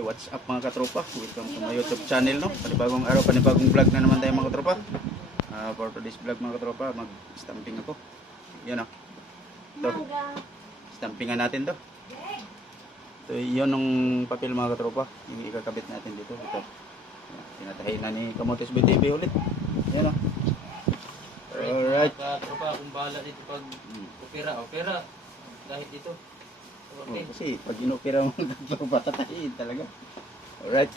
Hey, what's up mga katropa? Welcome to my YouTube channel, no? Panibagong araw, panibagong vlog na naman tayo mga katropa. Ah, for today's vlog mga katropa, mag-stamping ako. Yan o. Ito. Stampingan natin to. Ito, yun ang papel mga katropa. Yung ikakabit natin dito. Ito. Tinatahay na ni Kamotes BTV ulit. Yan o. Alright. Mga tropa, kung bahala dito pag Hmm. opera, opera. Kahit dito. Okay. Oh, kasi pag inopera mo ng katropa, tatahiin talaga. Alright.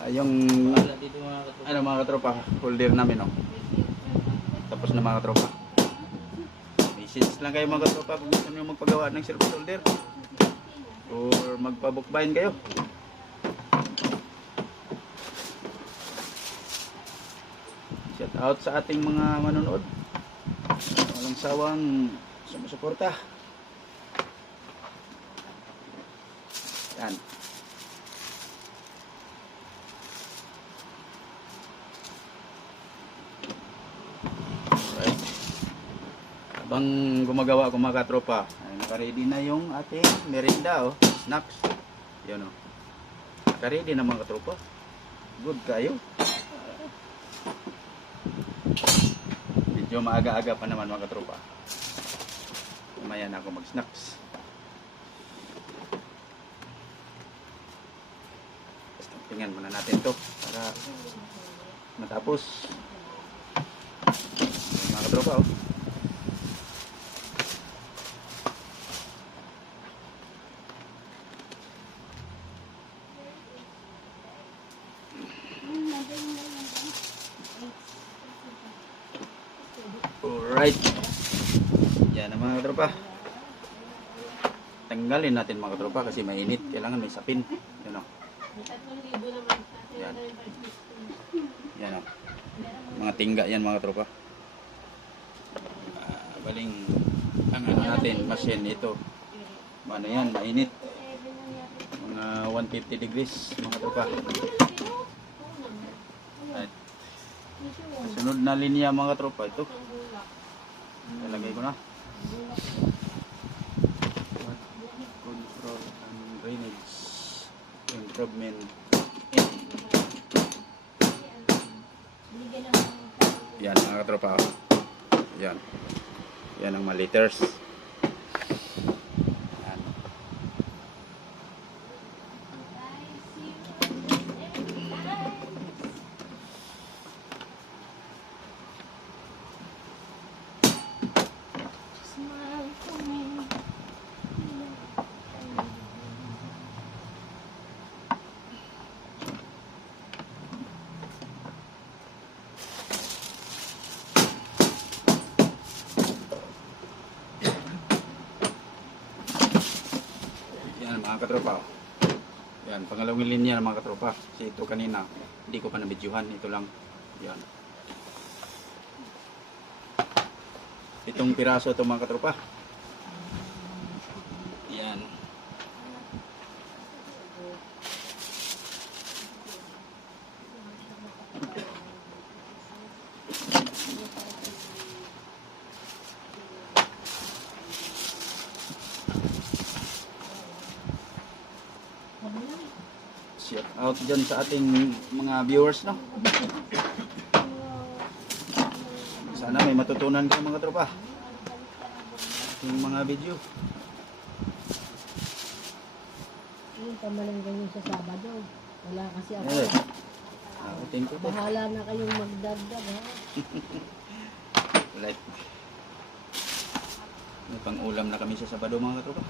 Ah, yung dito mga katropa. ano mga katropa, folder namin oh. Tapos na mga katropa. Message lang kayo mga katropa kung gusto nyo magpagawa ng service folder. Or magpabukbayin kayo. Shout out sa ating mga manonood. Walang sawang sumusuporta. Yan. Alright. Gumagawa ako mga katropa, nakaready na yung ating merinda oh, snacks. Yan oh. Nakaready na mga katropa. Good kayo. Medyo maaga-aga pa naman mga katropa. Mamaya na ako mag-snacks. Tingnan muna natin to para matapos. Ayan, mga katropa oh. Alright. Yan ang mga katropa. Tanggalin natin mga katropa kasi mainit. Kailangan may sapin. Yan o. Yan. Yan o. Mga tingga yan mga katropa. Ah, baling ang ano natin, machine ito. Ano yan, mainit. Mga 150 degrees mga katropa. At sunod na linya mga katropa ito. Lalagay ko na. Improvement. Yan mga katropa. Yan. Yan ang mga liters. Yan. Yan mga katropa. Yan, pangalawang linya mga katropa. Kasi ito kanina, hindi ko pa nabidyuhan. Ito lang. Yan. Itong piraso ito mga katropa. Yan. Shout out dyan sa ating mga viewers, no? Sana may matutunan kayo mga tropa. Yung mga video. Yung pamalanggan yung sa Sabado. Wala kasi ako. Eh, thank you. Bahala na kayong magdagdag ha. Like, may pang ulam na kami sa Sabado mga katropa.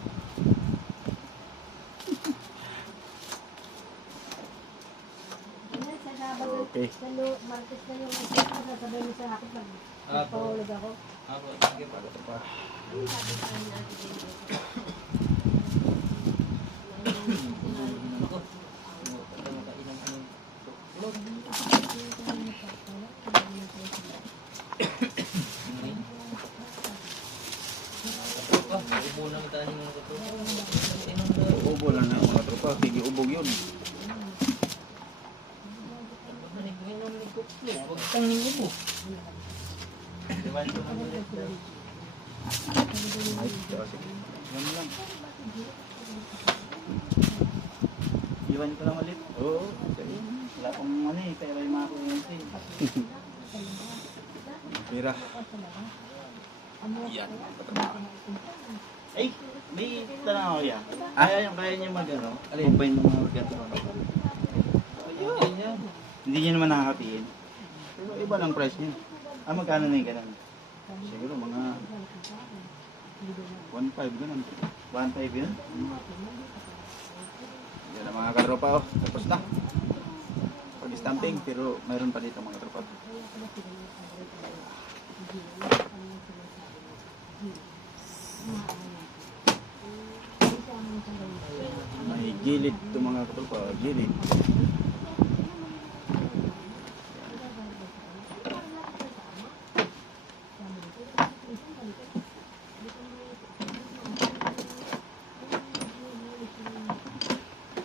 Ano, sa Sabado, Okay. Martes na yung isa, sasabay mo sa akin pag Ah, nagpahulog ako. Ako, sige pa. Tulog. Katropa, ubo lang na mga katropa. Pigi ubog yun. Inom ni Kukli. Huwag kang ning ubo. Diwan ko na ulit. Ay, sige. Yan lang. iwan ko lang ulit. Oo. Wala pang ano eh, pero yung mga kuryente. Pira. Yan. Ay, may tanong ako yan. Ah? Kaya yung kaya niya mag ano? Alin? Combine ng mga ganito. Ayun. Hindi niya naman nakakatiin. Pero iba lang price niya. Ah, magkano na yung ganun? Siguro mga 1.5 ganun. 1.5 yun? Yan ang mga katropa oh. Tapos na. Pag-stamping pero mayroon pa dito mga katropa. May gilid ito mga katropa. Gilid.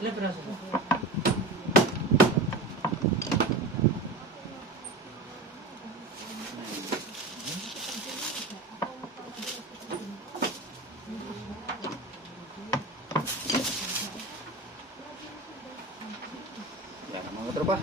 Ilan piraso ba?